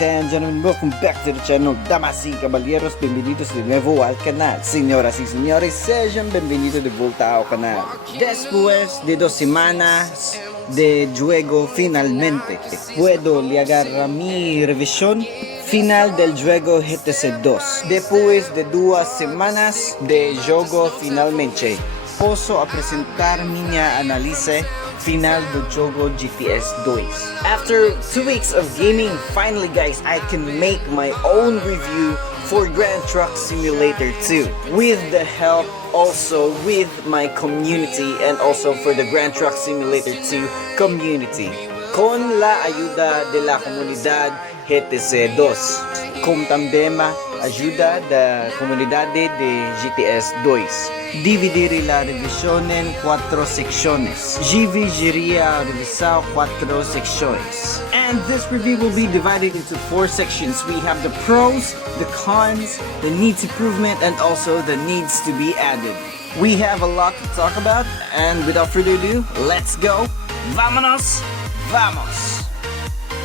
ladies and gentlemen, welcome back to the channel. Damas y caballeros, bienvenidos de nuevo al canal. Señoras y señores, sean bienvenidos de vuelta al canal. Después de 2 semanas de juego, finalmente puedo llegar a mi revisión final del juego GTC 2. Después de 2 semanas de juego, finalmente posso apresentar minha análise final do jogo GTS 2. After 2 weeks of gaming, finally guys, I can make my own review for Grand Truck Simulator 2 with the help also with my community and also for the Grand Truck Simulator 2 community. Con la ayuda de la comunidad GTC 2. Con también ayuda de comunidad de GTS 2. Dividiré la revisión en 4 secciones. Dividiría Revisão 4 secciones. And this review will be divided into 4 sections. We have the pros, the cons, the needs improvement, and also the needs to be added. We have a lot to talk about, and without further ado, let's go. Vámonos, vamos!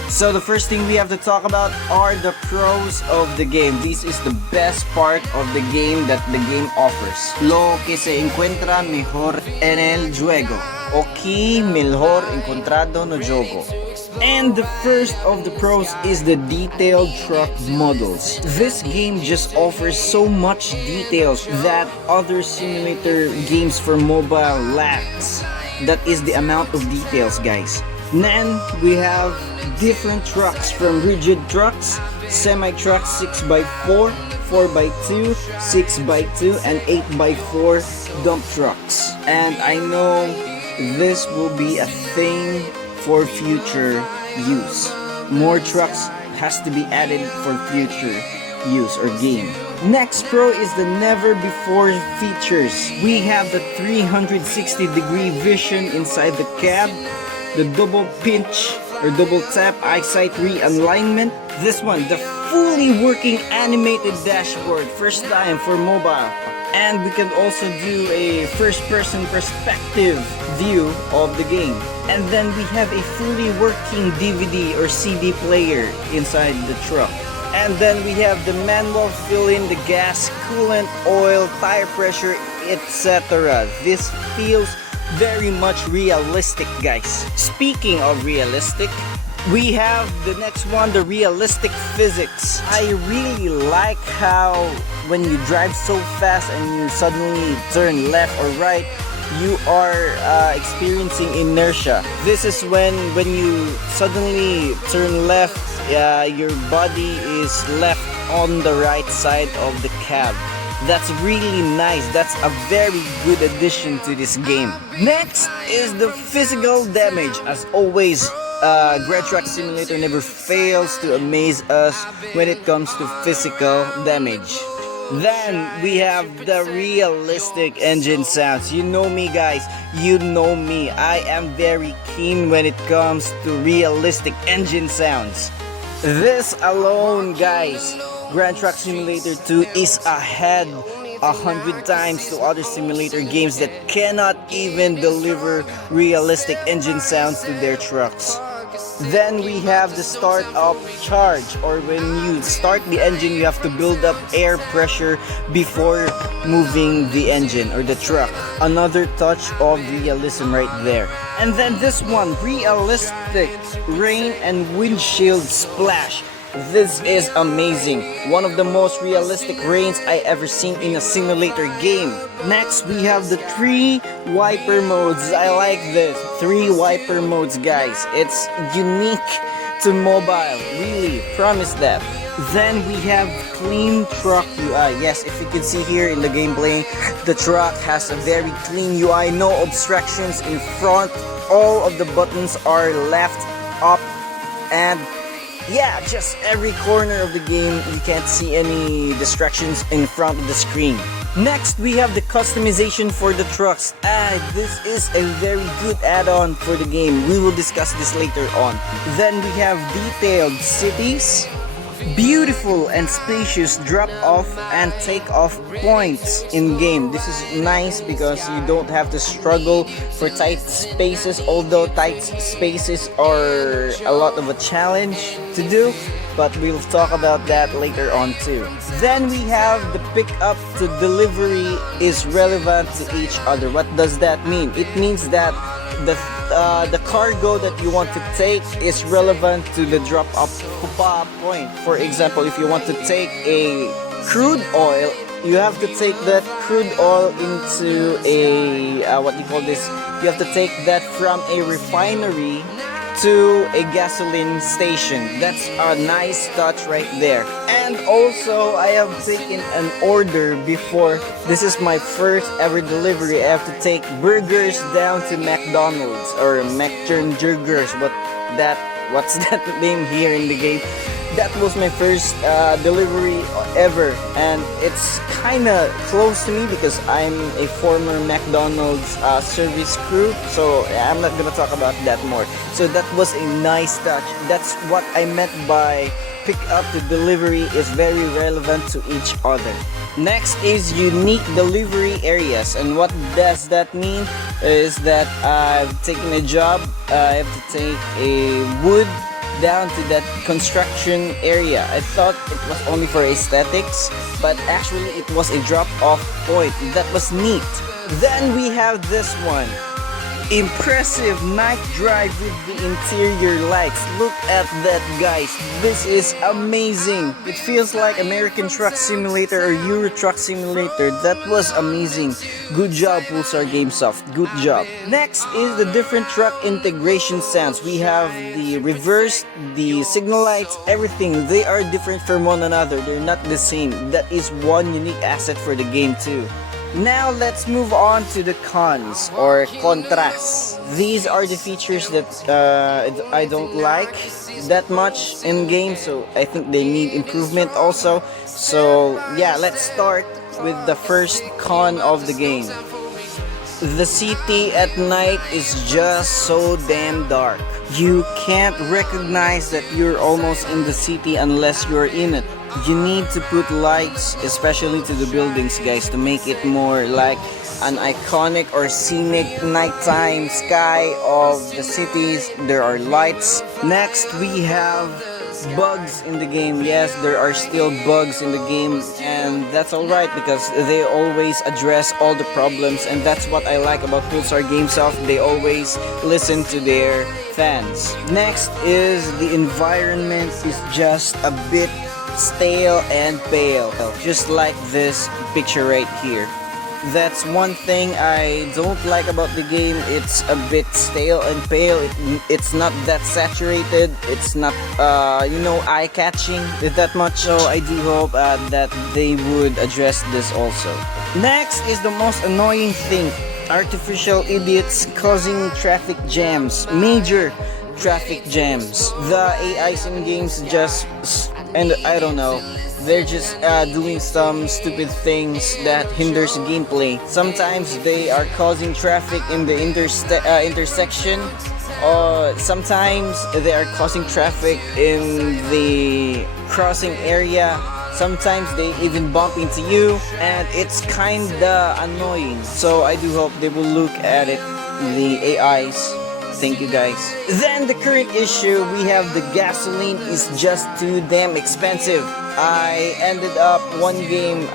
So the first thing we have to talk about are the pros of the game. This is the best part of the game that the game offers. Lo que se encuentra mejor en el juego. O que mejor encontrado no juego. And the first of the pros is the detailed truck models. This game just offers so much details that other simulator games for mobile lacks. That is the amount of details, guys. Then we have different trucks, from rigid trucks, semi-trucks 6x4, 4x2, 6x2, and 8x4 dump trucks. And I know this will be a thing for future use. More trucks has to be added for future use or game. Next pro is the never before features. We have the 360-degree vision inside the cab, the double pinch or double tap eyesight realignment. This one, the fully working animated dashboard, first time for mobile. And we can also do a first-person perspective view of the game. And then we have a fully working DVD or CD player inside the truck. And then we have the manual fill-in the gas, coolant, oil, tire pressure, etc. This feels very much realistic, guys. Speaking of realistic, we have the next one, the realistic physics. I really like how when you drive so fast and you suddenly turn left or right, you are experiencing inertia. This is when you suddenly turn left, your body is left on the right side of the cab. That's really nice. That's a very good addition to this game. Next is the physical damage. As always, Grand Truck Simulator never fails to amaze us when it comes to physical damage. Then we have the realistic engine sounds. You know me, guys. You know me. I am very keen when it comes to realistic engine sounds. This alone, guys, Grand Truck Simulator 2 is ahead 100 times to other simulator games that cannot even deliver realistic engine sounds to their trucks. Then we have the start up charge, or when you start the engine you have to build up air pressure before moving the engine or the truck. Another touch of realism right there. And then this one, realistic rain and windshield splash. This is amazing. One of the most realistic rains I ever seen in a simulator game. Next, we have the 3 wiper modes. I like this. 3 wiper modes, guys. It's unique to mobile. Really, promise that. Then we have clean truck UI. Yes, if you can see here in the gameplay, the truck has a very clean UI. No obstructions in front. All of the buttons are left, up, and yeah, just every corner of the game, you can't see any distractions in front of the screen. Next, we have the customization for the trucks. This is a very good add-on for the game. We will discuss this later on. Then we have detailed cities, beautiful and spacious drop-off and take-off points in game. This is nice because you don't have to struggle for tight spaces, although tight spaces are a lot of a challenge to do. but we'll talk about that later on too. Then we have the pickup to delivery is relevant to each other. What does that mean? It means that the cargo that you want to take is relevant to the drop-off point. For example, if you want to take a crude oil, you have to take that crude oil into a what do you call this? You have to take that from a refinery to a gasoline station. That's a nice touch right there. And also, I have taken an order before. This is my first ever delivery. I have to take burgers down to McDonald's or McJurgers. What's that name here in the game? That was my first delivery ever, and it's kind of close to me because I'm a former McDonald's service crew, so I'm not gonna talk about that more. So that was a nice touch. That's what I meant by pick up to delivery is very relevant to each other. Next is unique delivery areas, and what does that mean is that I've taken a job, I have to take a wood down to that construction area. I thought it was only for aesthetics, but actually it was a drop-off point. That was neat. Then we have this one. Impressive night drive with the interior lights. Look at that, guys. This is amazing. It feels like American Truck Simulator or Euro Truck Simulator. That was amazing. Good job, Pulsar Gamesoft. Good job. Next is the different truck integration sounds. We have the reverse, the signal lights, everything. They are different from one another. They're not the same. That is one unique asset for the game too. Now let's move on to the cons or contras. These are the features that I don't like that much in game, so I think they need improvement also. So yeah, let's start with the first con of the game. The city at night is just so damn dark. You can't recognize that you're almost in the city unless you're in it. You need to put lights, especially to the buildings, guys, to make it more like an iconic or scenic nighttime sky of the cities. There are lights. Next, we have bugs in the game. Yes, there are still bugs in the game, and that's alright because they always address all the problems, and that's what I like about Pulsar Gamesoft. They always listen to their fans. Next is the environment is just a bit stale and pale, just like this picture right here. That's one thing I don't like about the game. It's a bit stale and pale. It's not that saturated. It's not eye-catching that much. So I do hope that they would address this also. Next is the most annoying thing: artificial idiots causing traffic jams, major traffic jams. The AIs in games and I don't know, they're just doing some stupid things that hinders gameplay. Sometimes they are causing traffic in the intersection, or sometimes they are causing traffic in the crossing area. Sometimes they even bump into you, and it's kinda annoying. So I do hope they will look at it, the AIs. Thank you, guys. Then the current issue, we have the gasoline is just too damn expensive. I ended up one game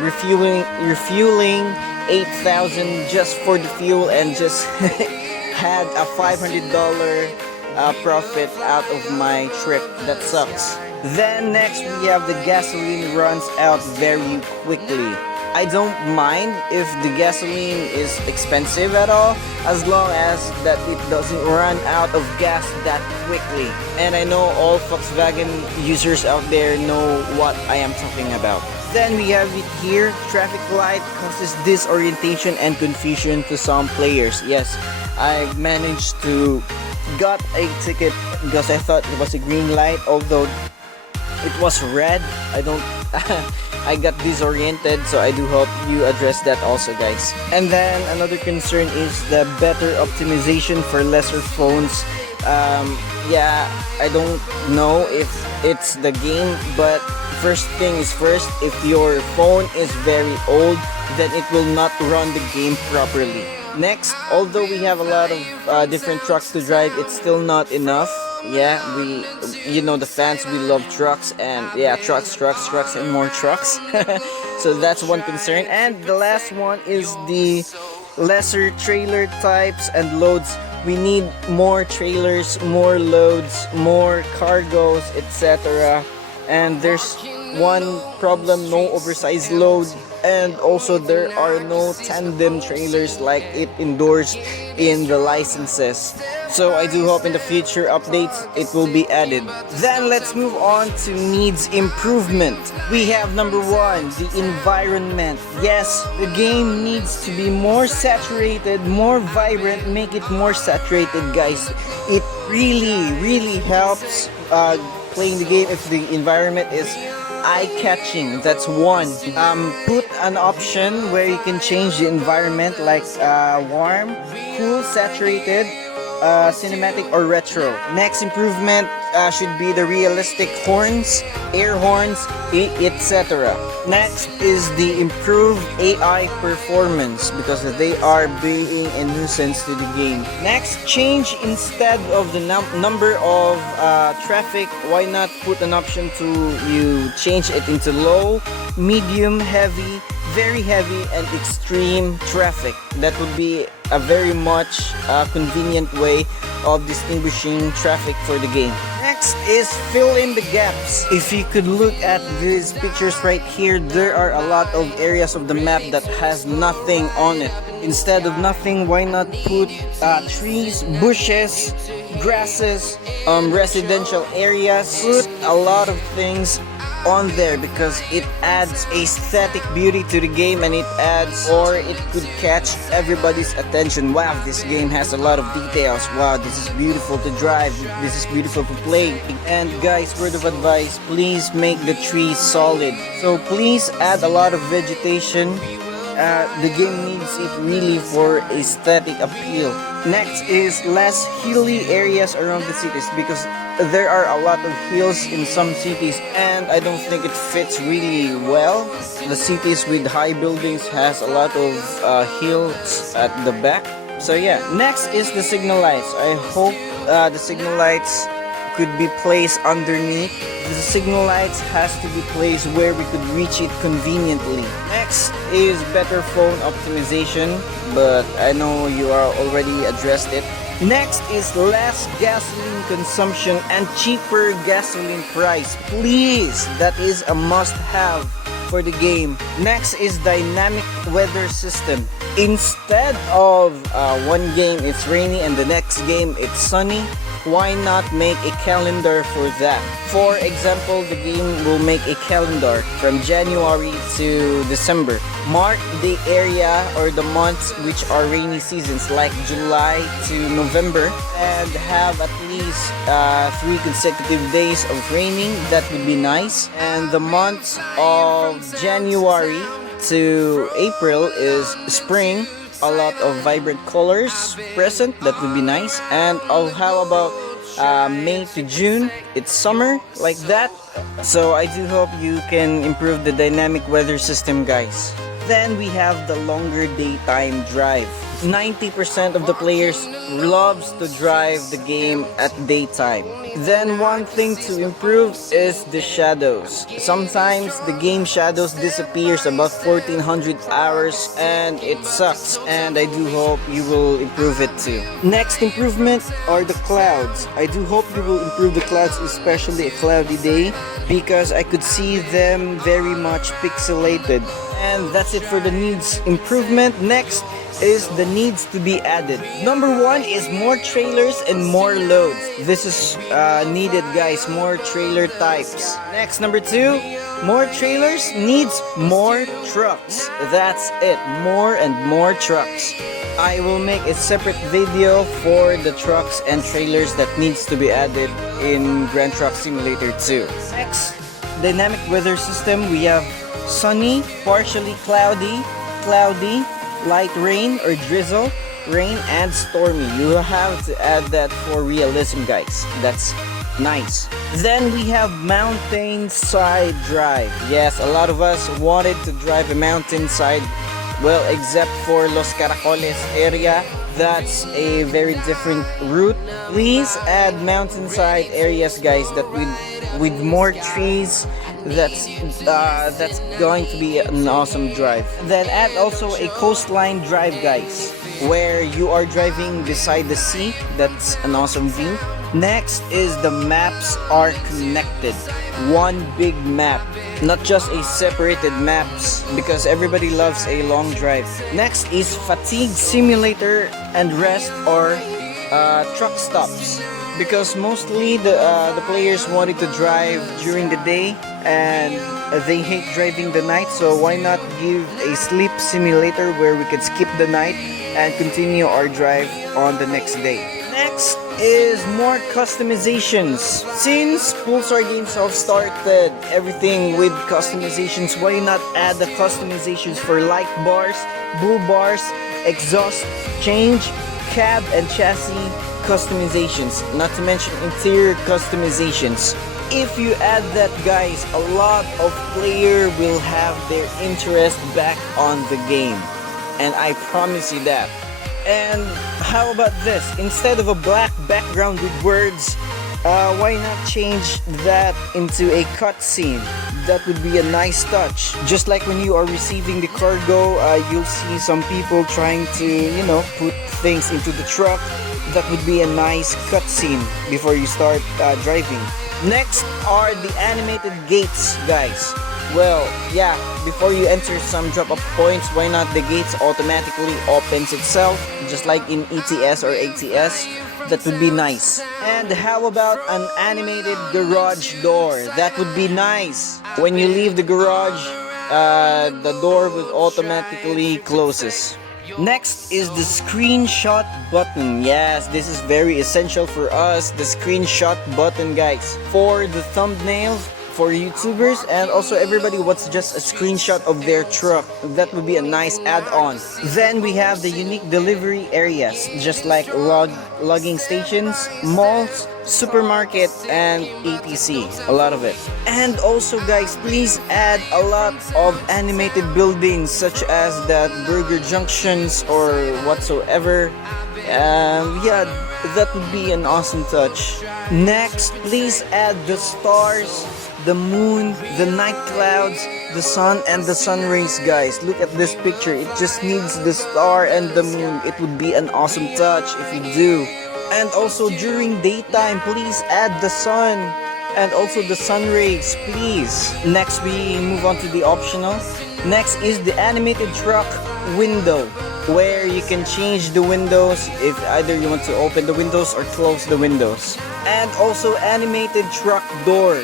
refueling 8,000 just for the fuel, and just had a $500 profit out of my trip. That sucks. Then next we have the gasoline runs out very quickly. I don't mind if the gasoline is expensive at all, as long as that it doesn't run out of gas that quickly. And I know all Volkswagen users out there know what I am talking about. Then we have it here, traffic light causes disorientation and confusion to some players. Yes, I managed to got a ticket because I thought it was a green light, although it was red. I got disoriented, so I do hope you address that also, guys. And then another concern is the better optimization for lesser phones. Yeah, I don't know if it's the game, but first thing is first, if your phone is very old, then it will not run the game properly. Next, although we have a lot of different trucks to drive, it's still not enough. Yeah, you know the fans, we love trucks, and yeah, trucks, and more trucks. So that's one concern. And the last one is the lesser trailer types and loads. We need more trailers, more loads, more cargos, etc. And there's one problem: no oversized load, and also there are no tandem trailers like it endorsed in the licenses. So I do hope in the future updates it will be added. Then let's move on to needs improvement. We have number one, the environment. Yes, the game needs to be more saturated, more vibrant, make it more saturated, guys. It really helps playing the game if the environment is eye-catching. That's one. Put an option where you can change the environment like warm, cool, saturated, cinematic, or retro. Next improvement should be the realistic horns, air horns, etc. Next is the improved AI performance, because they are being a nuisance to the game. Next, change instead of the number of traffic. Why not put an option to you change it into low, medium, heavy, very heavy, and extreme traffic. That would be a very much convenient way of distinguishing traffic for the game. Next is fill in the gaps. If you could look at these pictures right here, there are a lot of areas of the map that has nothing on it. Instead of nothing, why not put trees, bushes, grasses, residential areas, put a lot of things on there, because it adds aesthetic beauty to the game, and it adds, or it could catch everybody's attention. Wow, this game has a lot of details. Wow, this is beautiful to drive, this is beautiful to play. And guys, word of advice, please make the trees solid. So please add a lot of vegetation. The game needs it really for aesthetic appeal. Next is less hilly areas around the cities, because there are a lot of hills in some cities, and I don't think it fits really well. The cities with high buildings has a lot of hills at the back. So yeah, next is the signal lights. I hope the signal lights could be placed underneath. The signal lights has to be placed where we could reach it conveniently. Next is better phone optimization, but I know you are already addressed it. Next is less gasoline consumption and cheaper gasoline price. Please, that is a must-have for the game. Next is dynamic weather system. Instead of one game it's rainy and the next game it's sunny, why not make a calendar for that? For example, the game will make a calendar from January to December. Mark the area or the months which are rainy seasons, like July to November, and have at least 3 consecutive days of raining. That would be nice. And the months of January to April is spring. A lot of vibrant colors present. That would be nice. And how about May to June? It's summer, like that. So I do hope you can improve the dynamic weather system, guys. Then we have the longer daytime drive. 90% of the players loves to drive the game at daytime. Then one thing to improve is the shadows. Sometimes the game shadows disappears about 1400 hours, and it sucks, and I do hope you will improve it too. Next improvement are the clouds. I do hope you will improve the clouds, especially a cloudy day, because I could see them very much pixelated. And that's it for the needs improvement. Next is the needs to be added. Number one is more trailers and more loads. This is needed, guys. More trailer types. Next, number two, more trailers needs more trucks. That's it. More and more trucks. I will make a separate video for the trucks and trailers that needs to be added in Grand Truck Simulator 2. Next, dynamic weather system. We have sunny, partially cloudy, light rain or drizzle, rain, and stormy. You have to add that for realism, guys. That's nice. Then we have mountainside drive. Yes, a lot of us wanted to drive a mountainside Well, except for Los Caracoles area, that's a very different route. Please add mountainside areas, guys, that with more trees. That's going to be an awesome drive. Then add also a coastline drive, guys, where you are driving beside the sea. That's an awesome view. Next is the maps are connected. One big map, not just a separated maps, because everybody loves a long drive. Next is fatigue simulator and rest or truck stops, because mostly the players wanted to drive during the day and they hate driving the night, so why not give a sleep simulator where we could skip the night and continue our drive on the next day. Next is more customizations. Since Pulsar Games have started everything with customizations, why not add the customizations for light bars, bull bars, exhaust change, cab and chassis customizations, not to mention interior customizations. If you add that, guys, a lot of players will have their interest back on the game, and I promise you that. And how about this? Instead of a black background with words, why not change that into a cutscene? That would be a nice touch. Just like when you are receiving the cargo, you'll see some people trying to, put things into the truck. That would be a nice cutscene before you start driving. Next are the animated gates, guys. Well, yeah, before you enter some drop-off points, why not the gates automatically opens itself, just like in ETS or ATS? That would be nice. And how about an animated garage door? That would be nice. When you leave the garage, the door would automatically closes. Next is the screenshot button. Yes, this is very essential for us, the screenshot button, guys. For the thumbnail, for YouTubers, and also everybody wants just a screenshot of their truck. That would be a nice add-on. Then we have the unique delivery areas, just like logging stations, malls, supermarket, and etc. A lot of it. And also, guys, please add a lot of animated buildings, such as that burger junctions or whatsoever. Yeah, that would be an awesome touch. Next, please add the stars, the moon, the night clouds, the sun, and the sun rays, guys. Look at this picture. It just needs the star and the moon. It would be an awesome touch if you do. And also during daytime, please add the sun and also the sun rays, please. Next, we move on to the optional. Next is the animated truck window, where you can change the windows if either you want to open the windows or close the windows. And also animated truck door,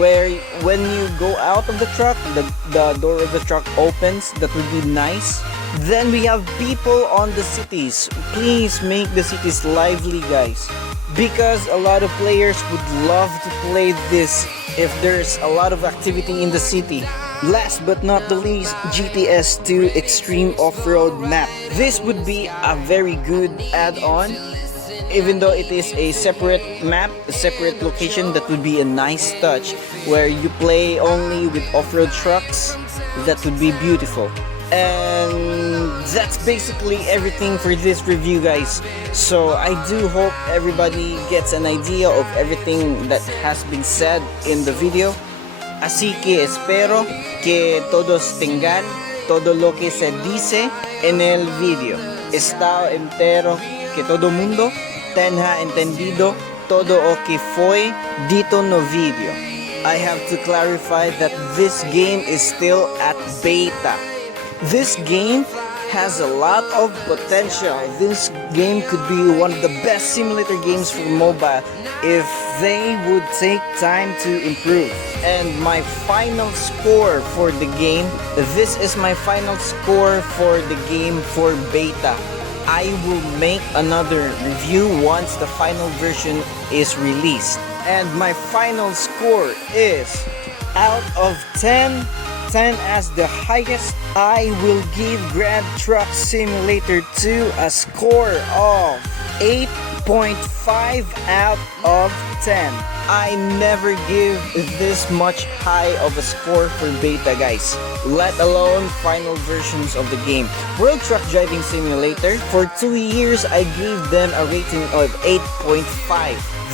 where when you go out of the truck, the door of the truck opens. That would be nice. Then we have people on the cities. Please make the cities lively, guys, because a lot of players would love to play this if there's a lot of activity in the city. Last but not the least, GTS 2 Extreme Off-Road Map. This would be a very good add-on. Even though it is a separate map, a separate location, that would be a nice touch where you play only with off-road trucks. That would be beautiful. And that's basically everything for this review, guys. So I do hope everybody gets an idea of everything that has been said in the video. Así que espero que todos tengan todo lo que se dice en el video. Está entero que todo mundo tenha entendido todo o que foi dito no video. I have to clarify that this game is still at beta. This game has a lot of potential. This game could be one of the best simulator games for mobile if they would take time to improve. And my final score for the game, this is my final score for the game for beta. I will make another review once the final version is released. And my final score is, out of 10 as the highest, I will give Grab Truck Simulator 2 a score of 8.5 out of 10. I never give this much high of a score for beta, guys, let alone final versions of the game. World Truck Driving Simulator, for 2 years I gave them a rating of 8.5.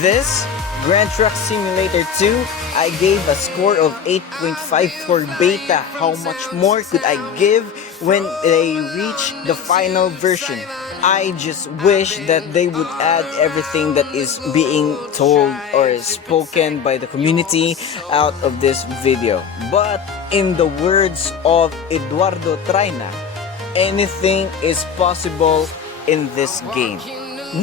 This Grand Truck Simulator 2, I gave a score of 8.5 for beta. How much more could I give when they reach the final version? I just wish that they would add everything that is being told or spoken by the community out of this video. But in the words of Eduardo Traina, anything is possible in this game.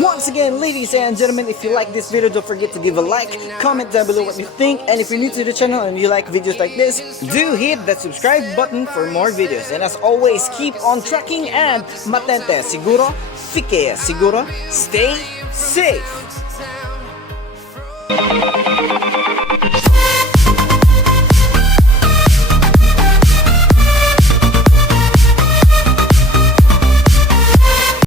Once again, ladies and gentlemen, if you like this video, don't forget to give a like, comment down below what you think, and if you're new to the channel and you like videos like this, do hit that subscribe button for more videos. And as always, keep on trucking and matente seguro, fique seguro, stay safe.